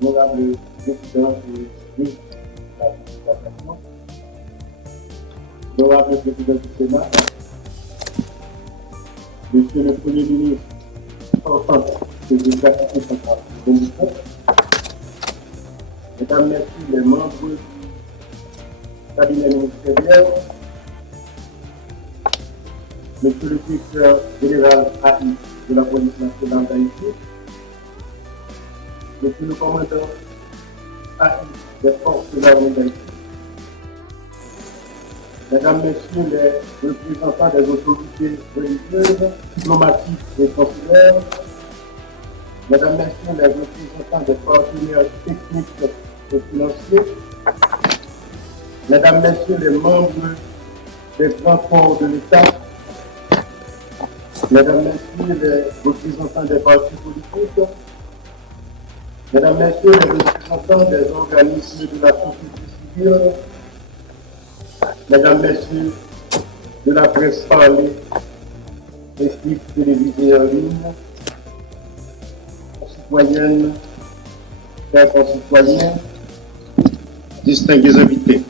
honorable président de la République, honorable président du Sénat, monsieur le Premier ministre, sortant de l'exécutif central de l'État, mesdames, messieurs les membres du cabinet ministériel, monsieur le directeur général AI de la police nationale d'Haïti, monsieur le commandant AI des forces armées d'Haïti, mesdames, messieurs les représentants des autorités religieuses, diplomatiques et consulaires, mesdames, messieurs les représentants des partenaires techniques et financiers, mesdames, messieurs les membres des grands corps de l'État, mesdames, messieurs les représentants des partis politiques, mesdames, messieurs les représentants des organismes de la société civile, mesdames, messieurs de la presse parlée, écrite, télévisée en ligne, concitoyennes, chers concitoyens, distingués invités.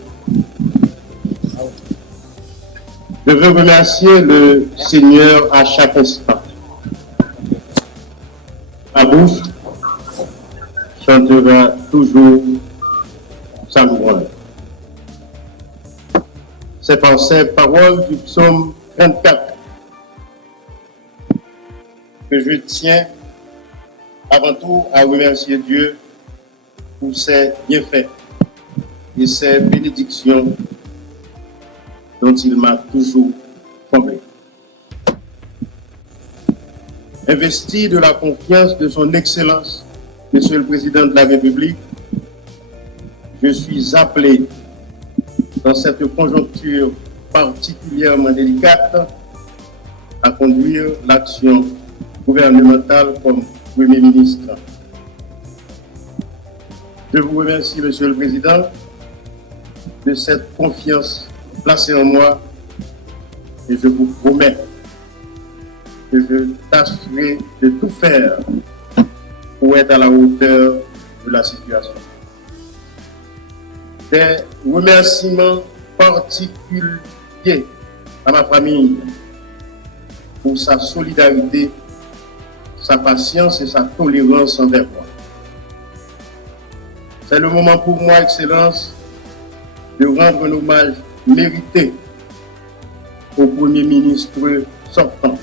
Je veux remercier le Seigneur à chaque instant. Ma bouche chantera toujours sa louange. C'est par ces paroles du psaume 34 que je tiens avant tout à remercier Dieu pour ses bienfaits et ses bénédictions dont il m'a toujours comblé. Investi de la confiance de son Excellence, Monsieur le Président de la République, je suis appelé dans cette conjoncture particulièrement délicate à conduire l'action gouvernementale comme Premier ministre. Je vous remercie, Monsieur le Président, de cette confiance placée en moi et je vous promets que je tâcherai de tout faire pour être à la hauteur de la situation. Des remerciements particuliers à ma famille pour sa solidarité, sa patience et sa tolérance envers moi. C'est le moment pour moi, Excellence, de rendre un hommage mérité au Premier ministre sortant,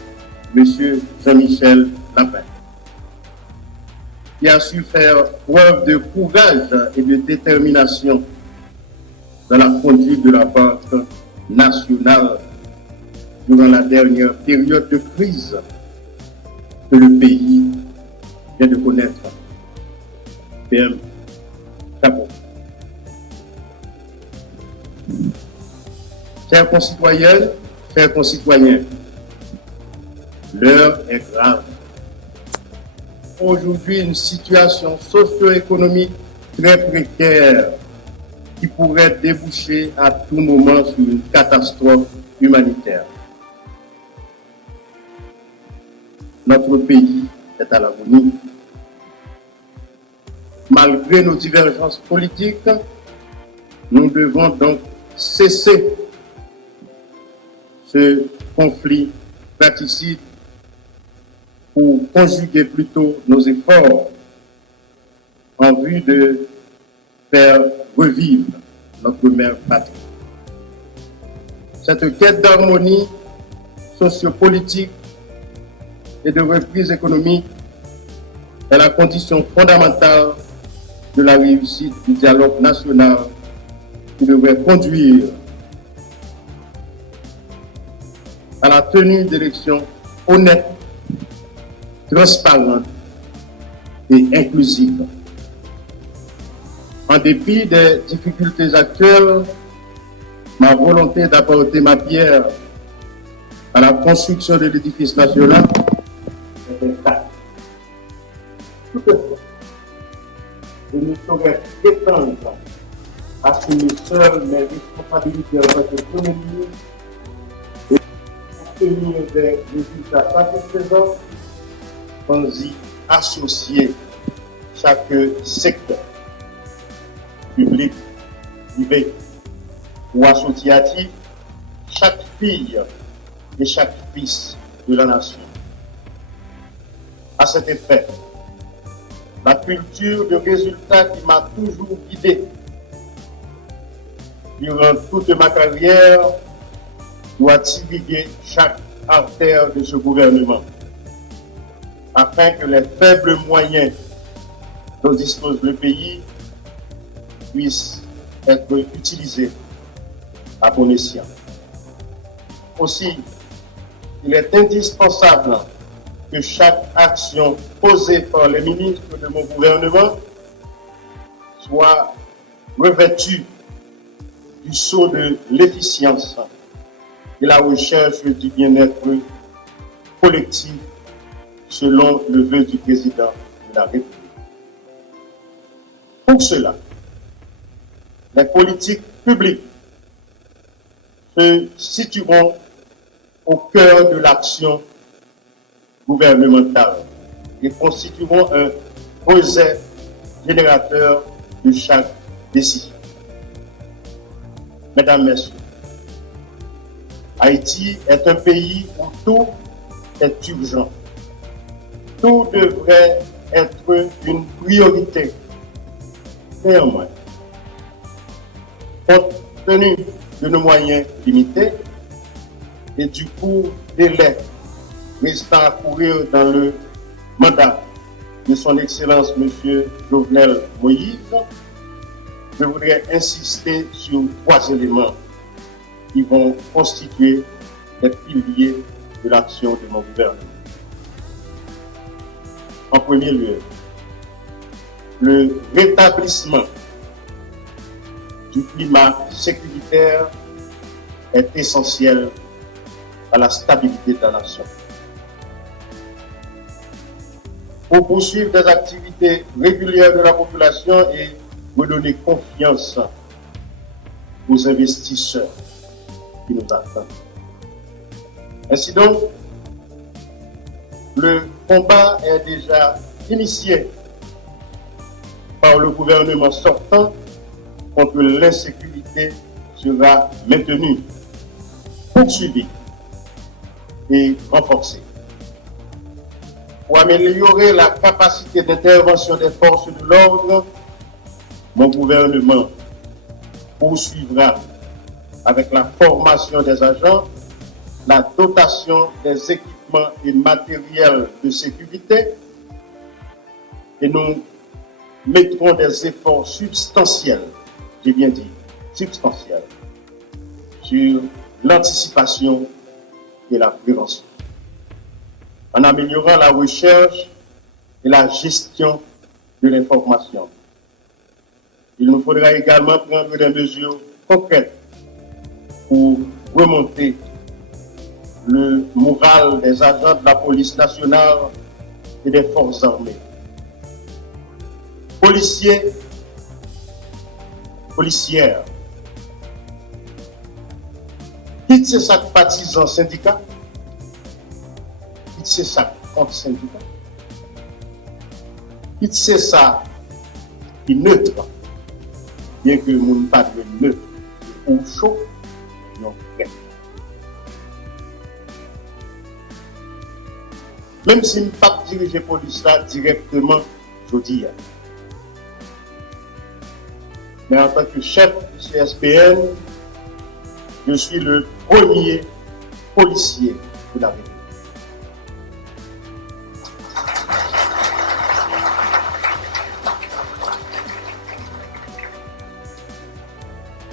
M. Jean-Michel Lapin, qui a su faire preuve de courage et de détermination dans la conduite de la Banque nationale durant la dernière période de crise que le pays vient de connaître. PM Chapeau. Chers concitoyennes, chers concitoyens, l'heure est grave. Aujourd'hui, une situation socio-économique très précaire qui pourrait déboucher à tout moment sur une catastrophe humanitaire. Notre pays est à l'agonie. Malgré nos divergences politiques, nous devons donc cesser ce conflit fratricide pour conjuguer plutôt nos efforts en vue de faire revivre notre mère patrie. Cette quête d'harmonie sociopolitique et de reprise économique est la condition fondamentale de la réussite du dialogue national qui devrait conduire à la tenue d'élections honnêtes, transparentes et inclusives. En dépit des difficultés actuelles, ma volonté d'apporter ma pierre à la construction de l'édifice national est intacte. Toutefois, je ne saurais prétendre assumer seul mes responsabilités en tant que Premier ministre et obtenir des résultats satisfaisants sans y associer chaque secteur, public, privé ou associatif, chaque fille et chaque fils de la nation. À cet effet, la culture de résultat qui m'a toujours guidé durant toute ma carrière doit irriguer chaque artère de ce gouvernement, afin que les faibles moyens dont dispose le pays puissent être utilisés à bon escient. Aussi, il est indispensable que chaque action posée par les ministres de mon gouvernement soit revêtue du sceau de l'efficience et la recherche du bien-être collectif selon le vœu du président de la République. Pour cela, les politiques publiques se situeront au cœur de l'action gouvernementale et constitueront un projet générateur de chaque décision. Mesdames, Messieurs, Haïti est un pays où tout est urgent. Tout devrait être une priorité. Néanmoins, compte tenu de nos moyens limités et du court délai restant à courir dans le mandat de son Excellence M. Jovenel Moïse, je voudrais insister sur 3 éléments qui vont constituer les piliers de l'action de mon gouvernement. En premier lieu, le rétablissement du climat sécuritaire est essentiel à la stabilité de la nation. Pour poursuivre des activités régulières de la population et redonner confiance aux investisseurs qui nous attendent. Ainsi donc, le combat est déjà initié par le gouvernement sortant contre l'insécurité sera maintenu, poursuivi et renforcé. Pour améliorer la capacité d'intervention des forces de l'ordre, mon gouvernement poursuivra avec la formation des agents, la dotation des équipements et matériels de sécurité et nous mettrons des efforts substantiels, j'ai bien dit substantiels, sur l'anticipation et la prévention, en améliorant la recherche et la gestion de l'information. Il nous faudra également prendre des mesures concrètes pour remonter le moral des agents de la police nationale et des forces armées. Policiers, policières, quitte ces sacs partisans syndicats, quitte ces sacs contre syndicats, quitte ces sacs qui neutres, bien que nous ne parlions pas neutre ou chaud, non, rien. Même si je ne peux pas diriger la police là directement, je dis. Mais en tant que chef du CSPN, je suis le premier policier de la République.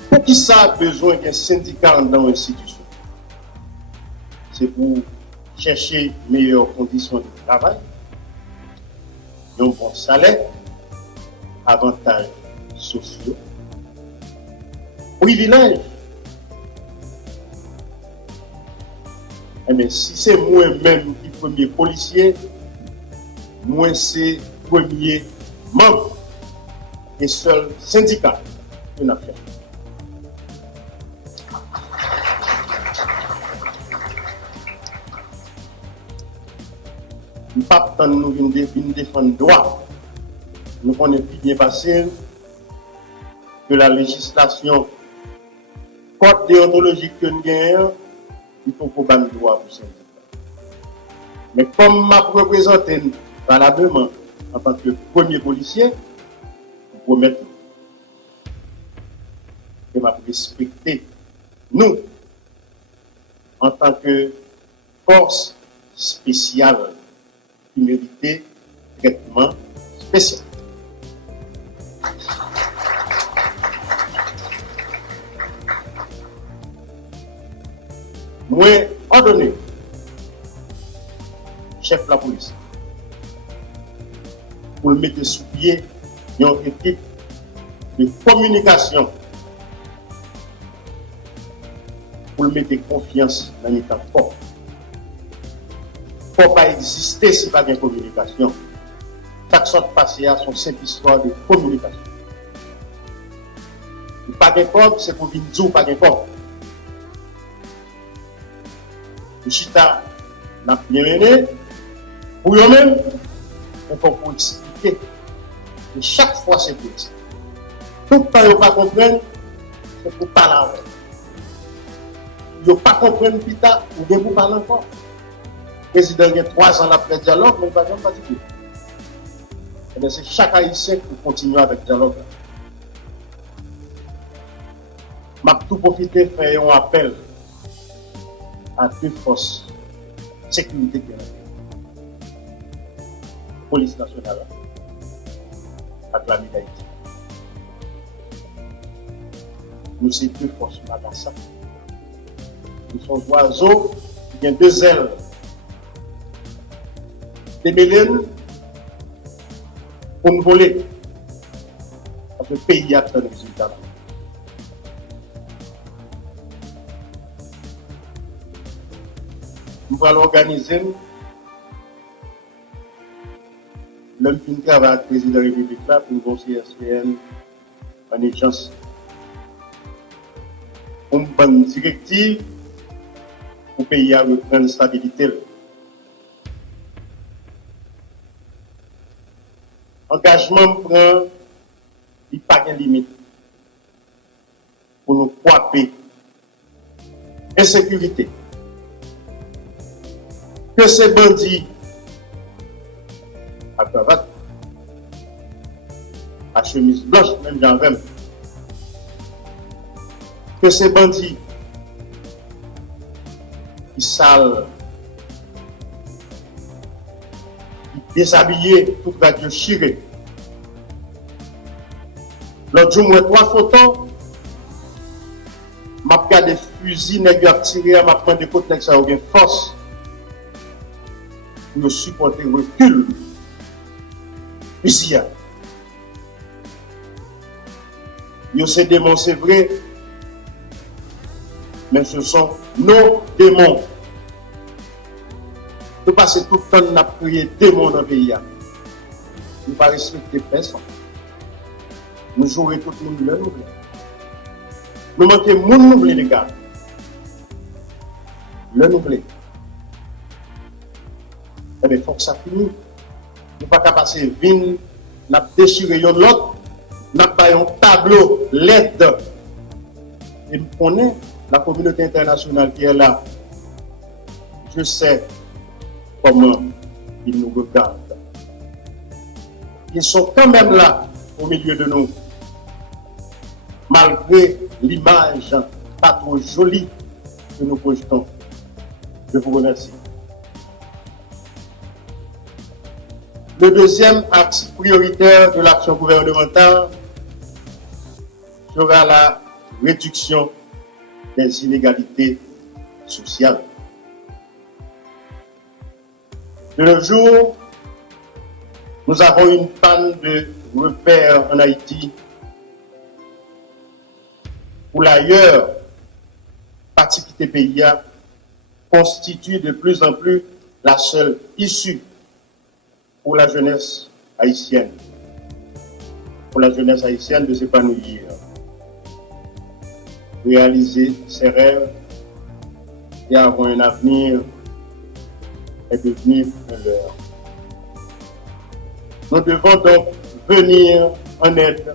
Pour qui ça a besoin d'un syndicat dans l'institution? C'est pour chercher meilleures conditions de travail, un bon salaire, avantages sociaux, privilèges. Mais si c'est moi-même qui premier policier, moi c'est premier membre et seul syndicat de la fait. Nous ne pouvons pas nous défendre droit, nous connaissons bien passé que la législation code déontologique que nous gagnons, il faut qu'on ait droit pour ça. Mais comme m'a représenté valablement en tant que premier policier, je promets que m'a respecté nous en tant que force spéciale qui méritait traitement spécial. Moi, ordonné, chef de la police, pour le mettre sous pied une équipe de communication, pour le mettre confiance dans l'état fort. Il ne faut pas exister si pas de communication. Chaque sorte passé à son simple histoire de communication. Pas de corps, c'est pour dire ou pas de corps. Le chita n'a bien mené, pour eux-mêmes, il faut pour expliquer. Et chaque fois, c'est pour expliquer. Tout le temps, ils ne pas comprendre, c'est pour parler. Ils ne pas comprendre plus tard, ou bien pour parler encore. Le président a 3 ans après le dialogue, mais il ne va pas fatiguer. C'est chaque haïtien qui continue avec le dialogue. Je vais tout profiter pour faire un appel à 2 forces de sécurité qui sont la police nationale et la d'Haïti. Nous sommes 2 forces Magassa. Nous sommes oiseaux qui ont 2 ailes. Des mélènes pour nous voler. Parce que le pays a un résultat. Nous allons organiser l'homme qui travaille avec le président de la République là pour le conseiller SPN en échange. Une bonne directive pour le pays à reprendre stabilité. Engagement prend, il n'y a pas de limite pour nous frapper. Insécurité. Que ces bandits à cravate, à chemise blanche, même j'en veux. Que ces bandits qui salent, qui déshabillés, tout radio chiré. L'autre jour, moi, 3 photos, m'a regardé des fusils, nègres tiré, m'a pris des côtés, ça a aucune force. Pour supporter le recul ici. Ces démons, c'est vrai, mais ce sont nos démons. Nous passons tout le temps à prier démons dans le pays. Nous ne pas respecter personne. Nous jouons tout le monde là. Nous manquons de monde, les gars. Le nouvelé. Eh bien, il faut que ça finisse. Nous ne pouvons pas passer 20, nous avons déchiré l'autre, nous avons fait un tableau LED. Et nous connaissons la communauté internationale qui est là. Je sais comment ils nous regardent. Ils sont quand même là, au milieu de nous. Malgré l'image pas trop jolie que nous projetons. Je vous remercie. Le deuxième axe prioritaire de l'action gouvernementale sera la réduction des inégalités sociales. De nos jours, nous avons une panne de repères en Haïti où l'ailleurs particulier pays constitue de plus en plus la seule issue pour la jeunesse haïtienne. Pour la jeunesse haïtienne de s'épanouir, réaliser ses rêves et avoir un avenir et devenir un leur. Nous devons donc venir en aide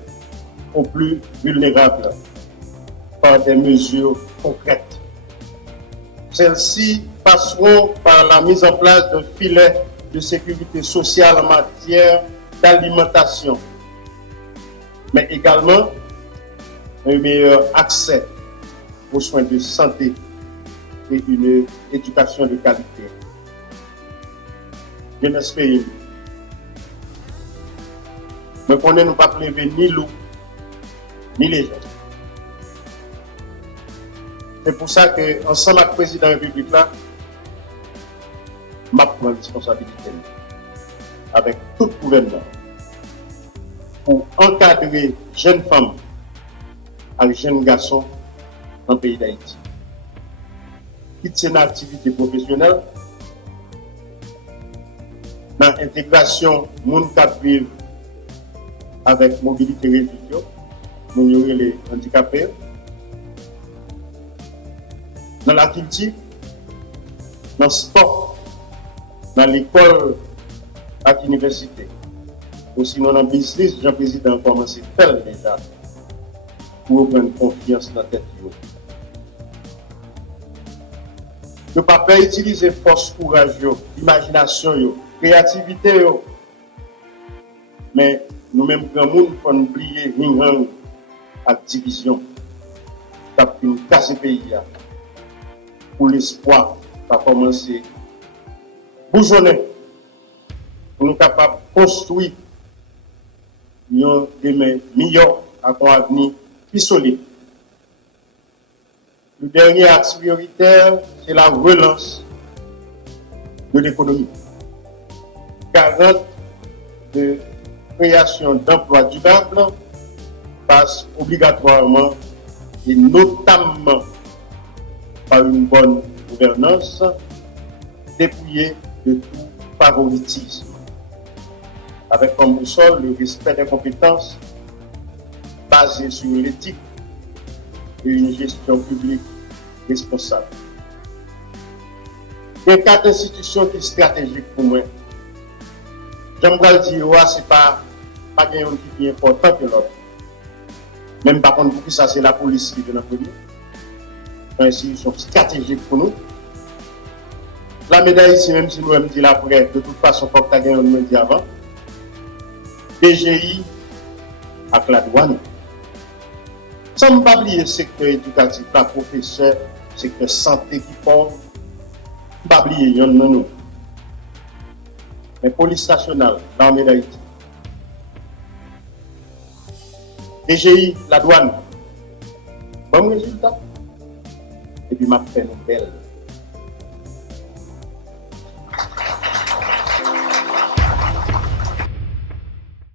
aux plus vulnérables par des mesures concrètes. Celles-ci passeront par la mise en place d'un filet de sécurité sociale en matière d'alimentation, mais également un meilleur accès aux soins de santé et une éducation de qualité. Je n'espère mais qu'on ne nous pas prélever ni loup, ni les gens. C'est pour ça que, ensemble avec le président de la République, là, je prends la responsabilité avec tout le gouvernement pour encadrer jeunes femmes et jeunes garçons dans le pays d'Haïti. Quitter une activité professionnelle, dans l'intégration, monde qui vivent avec mobilité réduite, nous les handicapés, dans la culture, dans le sport, dans l'école, à l'université. Aussi, dans le business, Jean-Président a commencé à faire déjà pour prendre confiance dans la tête. Ne pas utiliser force, courage, imagination, créativité, mais nous-mêmes, grand monde, il faut oublier la division. Ça peut nous casser le pays. Pour l'espoir, va commencer à bourgeonner. Pour nous capables de construire des mains meilleures à un avenir plus solide. Le dernier axe prioritaire, c'est la relance de l'économie. Garante de création d'emplois durables passe obligatoirement et notamment par une bonne gouvernance dépouillée de tout favoritisme, avec comme boussole le respect des compétences basé sur l'éthique et une gestion publique responsable. Il y a 4 institutions qui sont stratégiques pour moi. J'aimerais dire, ce n'est pas une qui est important que l'autre. Même par contre, pour ça, c'est la police qui vient en premier. C'est une institution stratégique pour nous. La médaille ici, même si nous avons dit l'après, de toute façon, comme tu as gagné, on dit avant. DGI avec la douane. Sans ne pas oublier le secteur éducatif, la professeur, le secteur santé qui forme. Ne pas oublier, il y en a non. Mais police nationale, l'armée d'Haïti. DGI, la douane. Bon résultat. Et puis, m'a fait une belle.